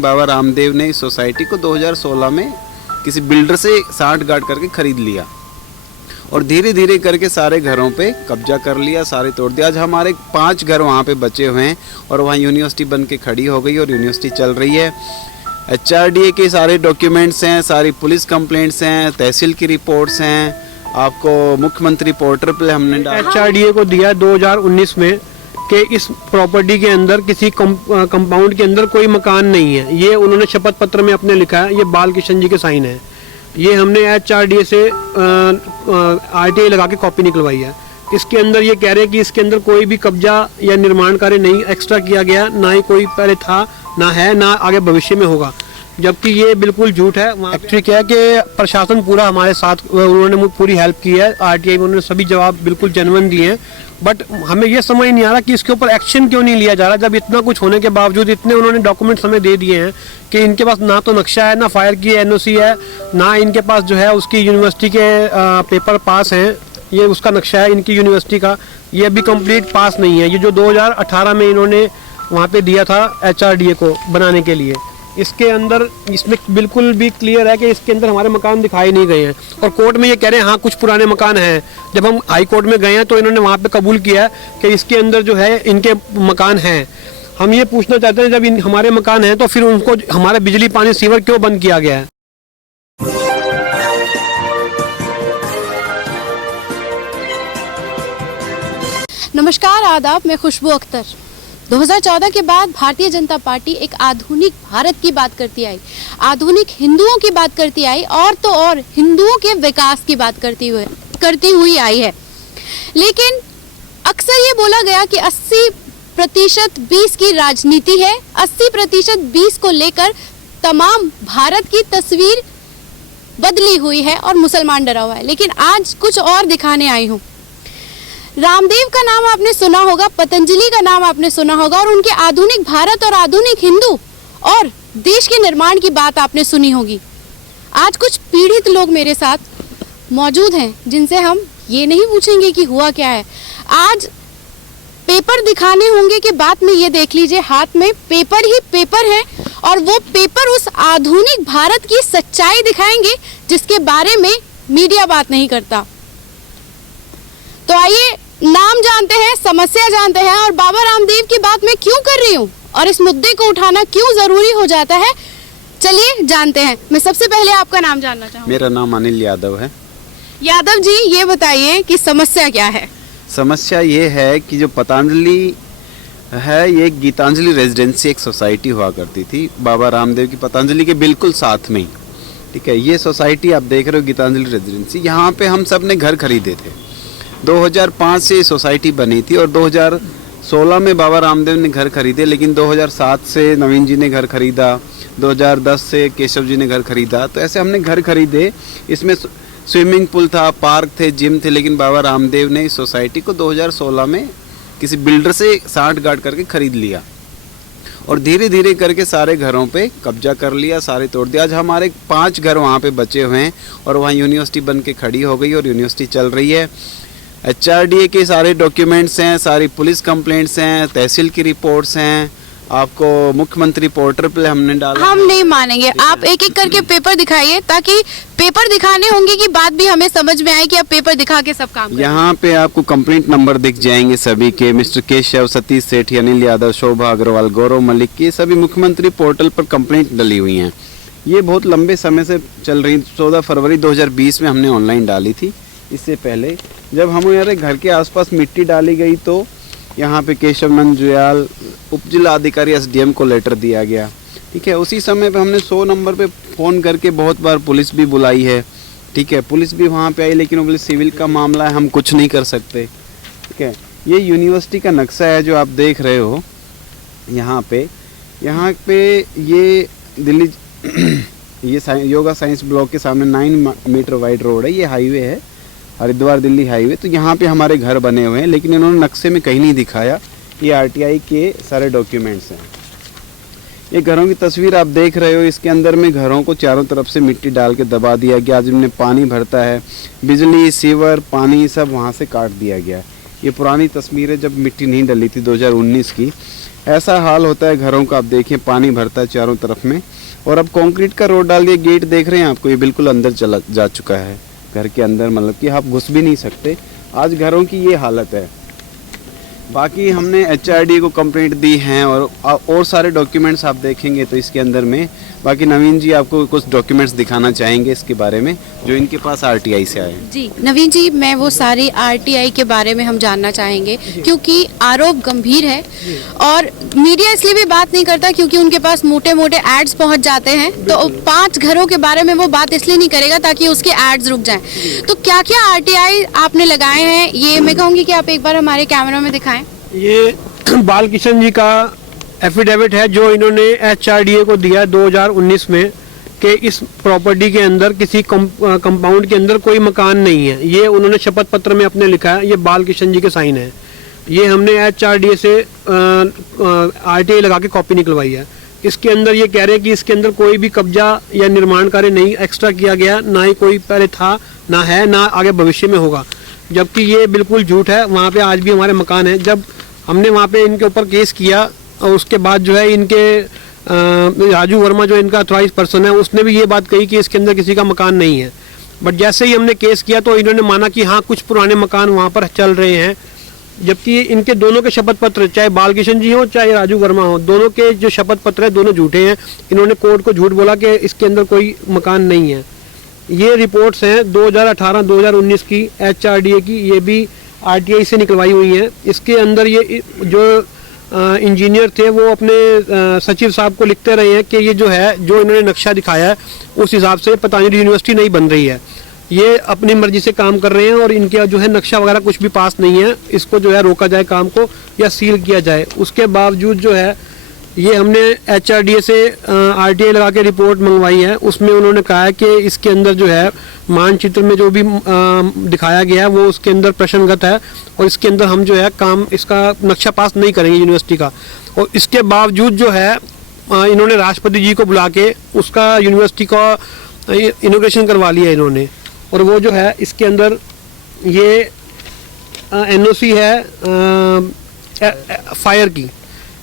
बाबा रामदेव ने इस सोसाइटी को 2016 में किसी बिल्डर से साठ गांठ करके खरीद लिया और धीरे धीरे करके सारे घरों पे कब्जा कर लिया, सारे तोड़ दिया। आज हमारे 5 घर वहाँ पे बचे हुए हैं और वहाँ यूनिवर्सिटी बन के खड़ी हो गई और यूनिवर्सिटी चल रही है। HRDA के सारे डॉक्यूमेंट्स हैं, सारी पुलिस कंप्लेंट्स हैं, तहसील की रिपोर्ट्स हैं। आपको मुख्यमंत्री पोर्टल पे हमने HRDA को दिया 2019 में कि इस प्रॉपर्टी के अंदर किसी कंपाउंड के अंदर कोई मकान नहीं है। ये उन्होंने शपथ पत्र में अपने लिखा है, ये बाल किशन जी के साइन है। ये हमने HRDA से RTI लगा के कॉपी निकलवाई है। इसके अंदर ये कह रहे हैं कि इसके अंदर कोई भी कब्जा या निर्माण कार्य नहीं एक्स्ट्रा किया गया, ना ही कोई पहले था, ना है, ना आगे भविष्य में होगा, जबकि ये बिल्कुल झूठ है। एक्चुअली क्या है कि प्रशासन पूरा हमारे साथ, उन्होंने पूरी हेल्प की है। RTI में उन्होंने सभी जवाब बिल्कुल जेन्युइन दिए हैं, बट हमें ये समझ नहीं आ रहा कि इसके ऊपर एक्शन क्यों नहीं लिया जा रहा। जब इतना कुछ होने के बावजूद इतने उन्होंने डॉक्यूमेंट्स हमें दे दिए हैं कि इनके पास ना तो नक्शा है, ना फायर की NOC है, ना इनके पास जो है उसकी यूनिवर्सिटी के पेपर पास हैं। ये उसका नक्शा है इनकी यूनिवर्सिटी का, ये अभी कंप्लीट पास नहीं है। ये जो 2018 में इन्होंने वहाँ पे दिया था HRDA को बनाने के लिए, इसके अंदर इसमें बिल्कुल भी क्लियर है कि इसके अंदर हमारे मकान दिखाई नहीं गए हैं। और कोर्ट में ये कह रहे हैं हाँ कुछ पुराने मकान हैं। जब हम हाई कोर्ट में गए हैं तो इन्होंने वहाँ पे कबूल किया कि इसके अंदर जो है इनके मकान हैं। हम ये पूछना चाहते हैं, जब हमारे मकान हैं तो फिर उनको हमारा बिजली पानी सीवर क्यों बंद किया गया है? नमस्कार, आदाब, मैं खुशबू अख्तर। 2014 के बाद भारतीय जनता पार्टी एक आधुनिक भारत की बात करती आई, आधुनिक हिंदुओं की बात करती आई, और तो और हिंदुओं के विकास की बात करती हुई आई है। लेकिन अक्सर ये बोला गया कि 80% 20 की राजनीति है, 80% 20 को लेकर तमाम भारत की तस्वीर बदली हुई है और मुसलमान डरा हुआ है। लेकिन आज कुछ और दिखाने आई हूँ। रामदेव का नाम आपने सुना होगा, पतंजलि का नाम आपने सुना होगा, और उनके आधुनिक भारत और आधुनिक हिंदू और देश के निर्माण की बात आपने सुनी होगी। आज कुछ पीड़ित लोग मेरे साथ मौजूद हैं जिनसे हम ये नहीं पूछेंगे कि हुआ क्या है। आज पेपर दिखाने होंगे कि बात में ये देख लीजिए, हाथ में पेपर ही पेपर है और वो पेपर उस आधुनिक भारत की सच्चाई दिखाएंगे जिसके बारे में मीडिया बात नहीं करता। तो आइए नाम जानते हैं, समस्या जानते हैं, और बाबा रामदेव की बात मैं क्यों कर रही हूँ और इस मुद्दे को उठाना क्यों जरूरी हो जाता है, चलिए जानते हैं। मैं सबसे पहले आपका नाम जानना चाहूँगी। मेरा नाम अनिल यादव है। यादव जी, ये बताइए कि समस्या क्या है? समस्या ये है कि जो पतंजलि है, ये गीतांजलि रेजिडेंसी एक सोसाइटी हुआ करती थी बाबा रामदेव की पतंजलि के बिल्कुल साथ में ही। ठीक है, ये सोसाइटी आप देख रहे हो गीतांजलि रेजिडेंसी, यहाँ पे हम सब ने घर खरीदे थे। 2005 से सोसाइटी बनी थी और 2016 में बाबा रामदेव ने घर खरीदे, लेकिन 2007 से नवीन जी ने घर खरीदा, 2010 से केशव जी ने घर खरीदा। तो ऐसे हमने घर खरीदे। इसमें स्विमिंग पूल था, पार्क थे, जिम थे, लेकिन बाबा रामदेव ने इस सोसाइटी को 2016 में किसी बिल्डर से साठ गांठ करके खरीद लिया और धीरे धीरे करके सारे घरों पे कब्जा कर लिया, सारे तोड़ दिया। आज हमारे 5 घर वहाँ पे बचे हुए हैं और वहाँ यूनिवर्सिटी बन के खड़ी हो गई और यूनिवर्सिटी चल रही है। HRDA के सारे डॉक्यूमेंट्स हैं, सारी पुलिस कंप्लेंट्स हैं, तहसील की रिपोर्ट्स हैं। आपको मुख्यमंत्री पोर्टल पे हमने डाला। हम नहीं मानेंगे, आप एक एक करके पेपर दिखाइए ताकि पेपर दिखाने होंगे कि बात भी हमें समझ में आए कि आप पेपर दिखा के सब काम करें। यहाँ पे आपको कंप्लेंट नंबर दिख जाएंगे सभी के, मिस्टर केशव, सतीश सेठी, अनिल यादव, शोभा अग्रवाल, गौरव मलिक की सभी मुख्यमंत्री पोर्टल पर कंप्लेंट डली हुई हैं। ये बहुत लंबे समय से चल रही। 14 फरवरी 2020 में हमने ऑनलाइन डाली थी। इससे पहले जब हमारे घर के आसपास मिट्टी डाली गई तो यहाँ पे केशव नंद जुयाल, उप जिला अधिकारी SDM को लेटर दिया गया। ठीक है, उसी समय पे हमने 100 नंबर पे फ़ोन करके बहुत बार पुलिस भी बुलाई है। ठीक है, पुलिस भी वहाँ पे आई, लेकिन वो बोले सिविल का मामला है, हम कुछ नहीं कर सकते। ठीक है, ये यूनिवर्सिटी का नक्शा है जो आप देख रहे हो यहाँ पे ये दिल्ली ये योगा साइंस ब्लॉक के सामने 9 मीटर वाइड रोड है। ये हाईवे है, हरिद्वार दिल्ली हाईवे। तो यहाँ पे हमारे घर बने हुए हैं, लेकिन इन्होंने नक्शे में कहीं नहीं दिखाया। ये RTI के सारे डॉक्यूमेंट्स हैं। ये घरों की तस्वीर आप देख रहे हो। इसके अंदर में घरों को चारों तरफ से मिट्टी डाल के दबा दिया गया। आज इनमें पानी भरता है, बिजली, सीवर, पानी सब वहाँ से काट दिया गया। ये पुरानी तस्वीर है जब मिट्टी नहीं डली थी, 2019 की। ऐसा हाल होता है घरों का। आप देखिए पानी भरता है चारों तरफ में, और अब कंक्रीट का रोड डाल दिया। गेट देख रहे हैं आपको, ये बिल्कुल अंदर चला जा चुका है घर के अंदर, मतलब कि आप घुस भी नहीं सकते। आज घरों की ये हालत है। बाकी हमने HRDA को कंप्लेंट दी हैं, और सारे डॉक्यूमेंट्स आप देखेंगे तो इसके अंदर में। बाकी नवीन जी आपको कुछ डॉक्यूमेंट्स दिखाना चाहेंगे इसके बारे में जो इनके पास RTI से आए। जी नवीन जी, मैं वो सारी RTI के बारे में हम जानना चाहेंगे क्योंकि आरोप गंभीर है और मीडिया इसलिए भी बात नहीं करता क्योंकि उनके पास मोटे मोटे एड्स पहुंच जाते हैं। तो 5 घरों के बारे में वो बात इसलिए नहीं करेगा ताकि उसके एड्स रुक जाएं। तो क्या क्या RTI आपने लगाए हैं, ये मैं कहूँगी कि आप एक बार हमारे कैमरा में दिखाएं। ये बाल किशन जी का एफिडेविट है जो इन्होंने HRDA को दिया 2019 में कि इस प्रॉपर्टी के अंदर किसी कंपाउंड के अंदर कोई मकान नहीं है। ये उन्होंने शपथ पत्र में अपने लिखा है, ये बाल किशन जी के साइन है। ये हमने HRDA से RTI लगा के कॉपी निकलवाई है। इसके अंदर ये कह रहे हैं कि इसके अंदर कोई भी कब्जा या निर्माण कार्य नहीं एक्स्ट्रा किया गया, ना ही कोई पहले था, ना है, ना आगे भविष्य में होगा, जबकि ये बिल्कुल झूठ है। वहाँ पे आज भी हमारे मकान है। जब हमने वहाँ पे इनके ऊपर केस किया और उसके बाद जो है इनके राजू वर्मा जो इनका ऑथराइज पर्सन है उसने भी ये बात कही कि इसके अंदर किसी का मकान नहीं है। बट जैसे ही हमने केस किया तो इन्होंने माना कि हाँ कुछ पुराने मकान वहाँ पर चल रहे हैं, जबकि इनके दोनों के शपथ पत्र, चाहे बाल किशन जी हो चाहे राजू वर्मा हो, दोनों के जो शपथ पत्र है दोनों झूठे हैं। इन्होंने कोर्ट को झूठ बोला कि इसके अंदर कोई मकान नहीं है। ये रिपोर्ट्स हैं 2018-2019 की HRDA की, ये भी RTI से निकलवाई हुई है। इसके अंदर ये जो इंजीनियर थे वो अपने सचिव साहब को लिखते रहे हैं कि ये जो है, जो इन्होंने नक्शा दिखाया है उस हिसाब से पतंजलि यूनिवर्सिटी नहीं बन रही है। ये अपनी मर्जी से काम कर रहे हैं और इनके जो है नक्शा वगैरह कुछ भी पास नहीं है। इसको जो है रोका जाए काम को या सील किया जाए। उसके बावजूद जो है ये हमने HRDA से RTI लगा के रिपोर्ट मंगवाई है। उसमें उन्होंने कहा है कि इसके अंदर जो है मानचित्र में जो भी दिखाया गया है वो उसके अंदर प्रश्नगत है और इसके अंदर हम जो है काम इसका नक्शा पास नहीं करेंगे यूनिवर्सिटी का। और इसके बावजूद जो है इन्होंने राष्ट्रपति जी को बुला के उसका यूनिवर्सिटी का इनॉग्रेशन करवा लिया इन्होंने। और वो जो है इसके अंदर ये NOC है फायर की।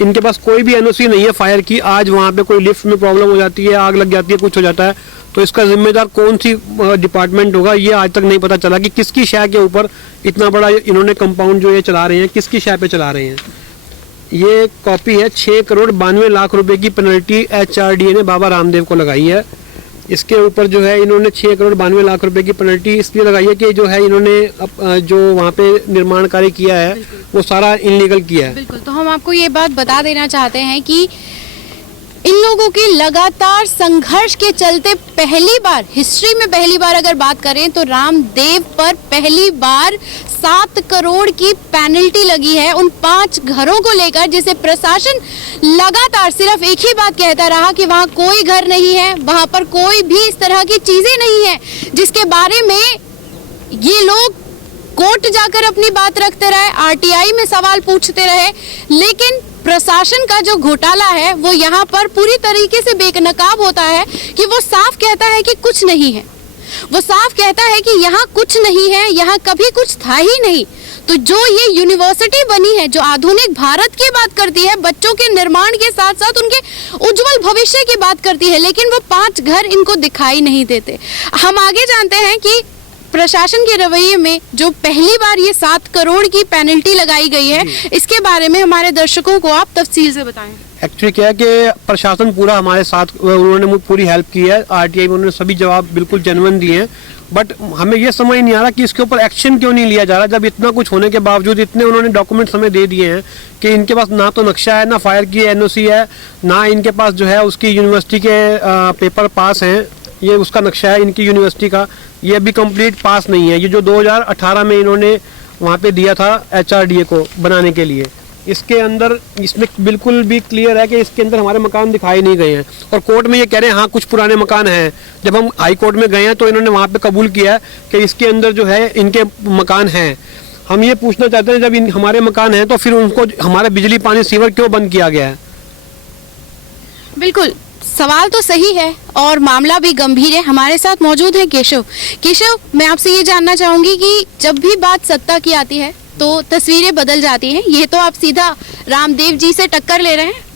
इनके पास कोई भी NOC नहीं है फायर की। आज वहाँ पे कोई लिफ्ट में प्रॉब्लम हो जाती है, आग लग जाती है, कुछ हो जाता है, तो इसका जिम्मेदार कौन सी डिपार्टमेंट होगा ये आज तक नहीं पता चला कि किसकी शय के ऊपर इतना बड़ा इन्होंने कंपाउंड जो ये चला रहे हैं, किसकी शय पे चला रहे हैं। ये कॉपी है 6,92,00,000 रुपए की पेनल्टी HRDA ने बाबा रामदेव को लगाई है। इसके ऊपर जो है इन्होंने 6,92,00,000 रुपए की पेनल्टी इसलिए लगाई है कि जो है इन्होंने जो वहाँ पे निर्माण कार्य किया है वो सारा इनलीगल किया है। बिल्कुल, तो हम आपको ये बात बता देना चाहते हैं कि इन लोगों के लगातार संघर्ष के चलते पहली बार हिस्ट्री में अगर बात करें तो रामदेव पर पहली बार 7 करोड़ की पेनल्टी लगी है उन 5 घरों को लेकर, जिसे प्रशासन लगातार सिर्फ एक ही बात कहता रहा कि वहां कोई घर नहीं है, वहां पर कोई भी इस तरह की चीजें नहीं है, जिसके बारे में ये लोग कोर्ट जाकर अपनी बात रखते रहे, RTI में सवाल पूछते रहे। लेकिन प्रशासन का जो घोटाला है वो यहाँ पर पूरी तरीके से बेनकाब होता है कि वो साफ कहता है कि कुछ नहीं है, वो साफ कहता है कि यहाँ कुछ नहीं है, यहाँ कभी कुछ था ही नहीं। तो जो ये यूनिवर्सिटी बनी है, जो आधुनिक भारत की बात करती है, बच्चों के निर्माण के साथ साथ उनके उज्जवल भविष्य की बात करती है, लेकिन वो 5 घर इनको दिखाई नहीं देते। हम आगे जानते हैं कि प्रशासन के रवैये में जो पहली बार ये 7 करोड़ की पेनल्टी लगाई गई है, इसके बारे में हमारे दर्शकों को आप तफसील से बताएं। एक्चुअली क्या है कि प्रशासन पूरा हमारे साथ, उन्होंने पूरी हेल्प की है। RTI में उन्होंने सभी जवाब बिल्कुल जेन्युइन दिए हैं, बट हमें ये समझ नहीं आ रहा कि इसके ऊपर एक्शन क्यों नहीं लिया जा रहा, जब इतना कुछ होने के बावजूद इतने उन्होंने डॉक्यूमेंट्स हमें दे दिए हैं कि इनके पास ना तो नक्शा है, ना फायर की NOC है, ना इनके पास जो है उसकी यूनिवर्सिटी के पेपर पास हैं। ये उसका नक्शा है इनकी यूनिवर्सिटी का, ये अभी कंप्लीट पास नहीं है। ये जो 2018 में इन्होंने वहाँ पे दिया था HRDA को बनाने के लिए, इसके अंदर इसमें बिल्कुल भी क्लियर है कि इसके अंदर हमारे मकान दिखाई नहीं गए हैं। और कोर्ट में ये कह रहे हैं हाँ कुछ पुराने मकान हैं। जब हम हाई कोर्ट में गए हैं तो इन्होंने वहाँ पे कबूल किया है कि इसके अंदर जो है इनके मकान हैं। हम ये पूछना चाहते हैं, जब हमारे मकान हैं तो फिर उनको हमारा बिजली पानी सीवर क्यों बंद किया गया है? बिल्कुल, सवाल तो सही है और मामला भी गंभीर है। हमारे साथ मौजूद है केशव। मैं आपसे ये जानना चाहूंगी कि जब भी बात सत्ता की आती है तो तस्वीरें बदल जाती हैं, ये तो आप सीधा रामदेव जी से टक्कर ले रहे हैं?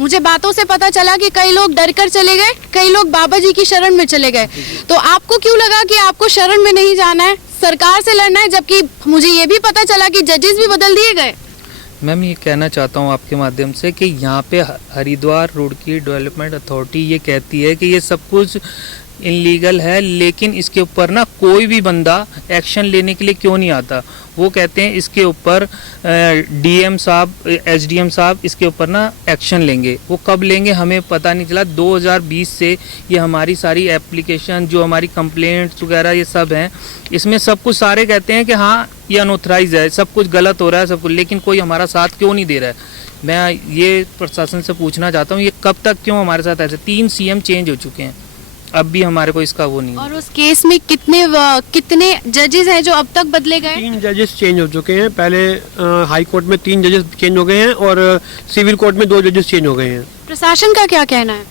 मुझे बातों से पता चला कि कई लोग डर कर चले गए, कई लोग बाबा जी की शरण में चले गए। तो आपको क्यों लगा कि आपको शरण में नहीं जाना है, सरकार से लड़ना है, जबकि मुझे ये भी पता चला कि जजेस भी बदल दिए गए? मैम ये कहना चाहता हूँ आपके माध्यम से कि यहाँ पे हरिद्वार रुड़की डेवलपमेंट अथॉरिटी ये कहती है कि ये सब कुछ इनलीगल है, लेकिन इसके ऊपर ना कोई भी बंदा एक्शन लेने के लिए क्यों नहीं आता। वो कहते हैं इसके ऊपर डीएम साहब, एसडीएम साहब इसके ऊपर ना एक्शन लेंगे। वो कब लेंगे हमें पता नहीं चला। 2020 से ये हमारी सारी एप्लीकेशन, जो हमारी कंप्लेंट्स वगैरह ये सब हैं, इसमें सब कुछ सारे कहते हैं कि हाँ ये अनऑथराइज है, सब कुछ गलत हो रहा है सब कुछ, लेकिन कोई हमारा साथ क्यों नहीं दे रहा है। मैं ये प्रशासन से पूछना चाहता हूँ ये कब तक क्यों हमारे साथ ऐसे 3 CM चेंज हो चुके हैं, अब भी हमारे को इसका वो नहीं है। और उस केस में कितने जजेस हैं जो अब तक बदले गए? 3 जजेस चेंज हो चुके हैं। पहले हाई कोर्ट में 3 जजेस चेंज हो गए हैं और सिविल कोर्ट में 2 जजेस चेंज हो गए हैं। प्रशासन का क्या कहना है?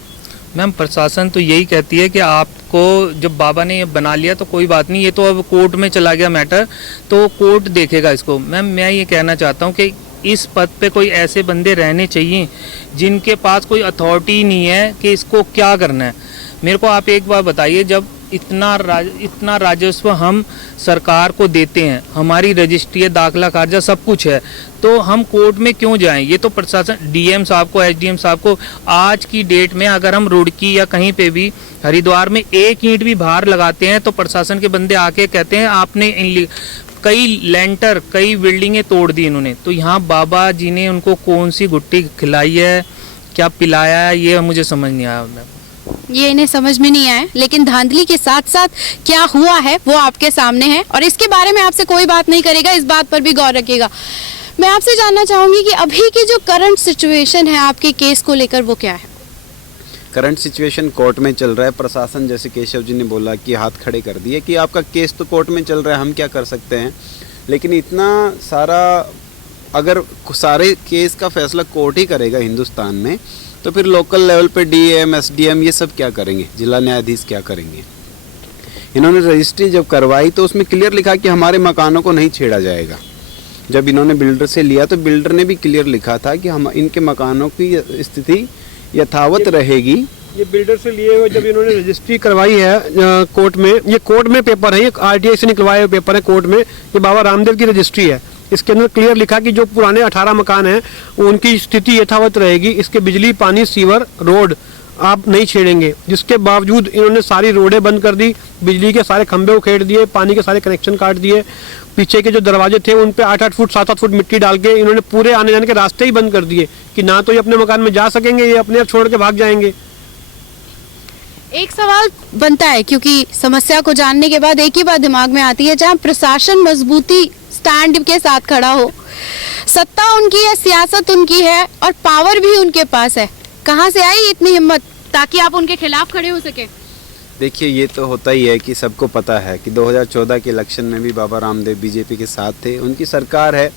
मैम प्रशासन तो यही कहती है कि आपको जब बाबा ने ये बना लिया तो कोई बात नहीं, ये तो अब कोर्ट में चला गया मैटर, तो कोर्ट देखेगा इसको। मैम मैं ये कहना चाहता हूँ कि इस पद पे कोई ऐसे बंदे रहने चाहिए जिनके पास कोई अथॉरिटी नहीं है कि इसको क्या करना है। मेरे को आप एक बार बताइए, जब इतना राजस्व हम सरकार को देते हैं, हमारी रजिस्ट्री, दाखला खारिजा सब कुछ है, तो हम कोर्ट में क्यों जाएं? ये तो प्रशासन, डीएम साहब को, एसडीएम साहब को, आज की डेट में अगर हम रुड़की या कहीं पे भी हरिद्वार में 1 ईंट भी बाहर लगाते हैं तो प्रशासन के बंदे आके कहते हैं आपने कई लेंटर, कई बिल्डिंगें तोड़ दी इन्होंने। तो यहाँ बाबा जी ने उनको कौन सी गुट्टी खिलाई है, क्या पिलाया है, ये मुझे समझ नहीं आया। ये इन्हें समझ में नहीं आया, लेकिन धांधली के साथ साथ क्या हुआ है वो आपके सामने है और इसके बारे में आपसे कोई बात नहीं करेगा, इस बात पर भी गौर रखिएगा। मैं आपसे जानना चाहूंगी कि अभी की जो करंट सिचुएशन है आपके केस को लेकर वो क्या है? करंट सिचुएशन कोर्ट में चल रहा है। प्रशासन, जैसे केशव जी ने बोला कि हाथ खड़े कर दिए कि आपका केस तो कोर्ट में चल रहा है, हम क्या कर सकते हैं। लेकिन इतना सारा, अगर सारे केस का फैसला कोर्ट ही करेगा हिंदुस्तान में, तो फिर लोकल लेवल पे डीएम, एसडीएम ये सब क्या करेंगे, जिला न्यायाधीश क्या करेंगे। इन्होंने रजिस्ट्री जब करवाई तो उसमें क्लियर लिखा कि हमारे मकानों को नहीं छेड़ा जाएगा। जब इन्होंने बिल्डर से लिया तो बिल्डर ने भी क्लियर लिखा था कि हम इनके मकानों की स्थिति यथावत रहेगी। ये बिल्डर से लिए हुए जब इन्होंने रजिस्ट्री करवाई है कोर्ट में, ये कोर्ट में पेपर है, ये आरटीआई से निकलवाए हुए पेपर है कोर्ट में, ये बाबा रामदेव की रजिस्ट्री है। इसके अंदर क्लियर लिखा कि जो पुराने 18 मकान हैं उनकी स्थिति यथावत रहेगी, इसके बिजली, पानी, सीवर, रोड आप नहीं छेड़ेंगे। जिसके बावजूद इन्होंने सारी रोडें बंद कर दी, बिजली के सारे खंभे उखेड़ दिए, पानी के सारे कनेक्शन काट दिए, पीछे के जो दरवाजे थे उन पे 8-8 फुट 7-7 फुट मिट्टी डाल के इन्होंने पूरे आने जाने के रास्ते ही बंद कर दिए कि ना तो ये अपने मकान में जा सकेंगे, ये अपने आप छोड़ के भाग जाएंगे। एक सवाल बनता है, क्योंकि समस्या को जानने के बाद एक ही बात दिमाग में आती है, जहाँ प्रशासन मजबूती स्टैंड के साथ खड़ा हो, सत्ता उनकी है, सियासत उनकी है और पावर भी उनके पास है, कहाँ से आई इतनी हिम्मत ताकि आप उनके खिलाफ खड़े हो सके? देखिए, ये तो होता ही है कि सबको पता है कि 2014 के इलेक्शन में भी बाबा रामदेव बीजेपी के साथ थे, उनकी सरकार है,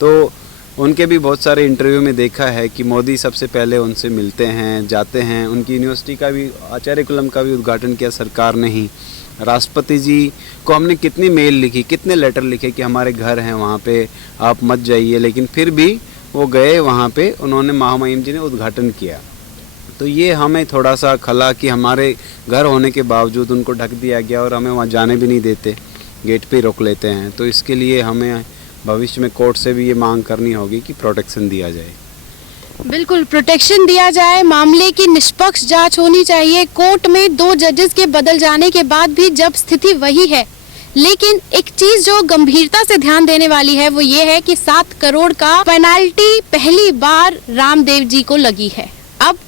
तो उनके भी बहुत सारे इंटरव्यू में देखा है कि मोदी सबसे पहले उनसे मिलते हैं, जाते हैं। उनकी यूनिवर्सिटी का भी, आचार्य कुलम का भी उद्घाटन किया सरकार ने ही। राष्ट्रपति जी को हमने कितनी मेल लिखी, कितने लेटर लिखे कि हमारे घर हैं वहाँ पे, आप मत जाइए, लेकिन फिर भी वो गए वहाँ पे, उन्होंने महामहिम जी ने उद्घाटन किया। तो ये हमें थोड़ा सा खला कि हमारे घर होने के बावजूद उनको ढक दिया गया और हमें वहाँ जाने भी नहीं देते, गेट पे रोक लेते हैं। तो इसके लिए हमें भविष्य में कोर्ट से भी ये मांग करनी होगी कि प्रोटेक्शन दिया जाए। बिल्कुल, प्रोटेक्शन दिया जाए, मामले की निष्पक्ष जांच होनी चाहिए। कोर्ट में 2 जजेस के बदल जाने के बाद भी जब स्थिति वही है, लेकिन एक चीज जो गंभीरता से ध्यान देने वाली है वो ये है कि 7 करोड़ का पेनाल्टी पहली बार रामदेव जी को लगी है। अब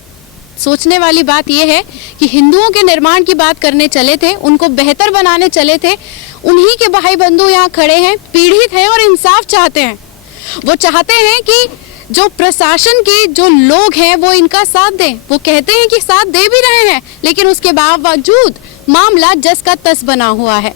सोचने वाली बात यह है कि हिंदुओं के निर्माण की बात करने चले थे, उनको बेहतर बनाने चले थे, उन्हीं के भाई बंधु यहाँ खड़े हैं, पीड़ित हैं और इंसाफ चाहते हैं। वो चाहते हैं कि जो प्रशासन के जो लोग हैं वो इनका साथ दें। वो कहते हैं कि साथ दे भी रहे हैं, लेकिन उसके बावजूद मामला जस का तस बना हुआ है।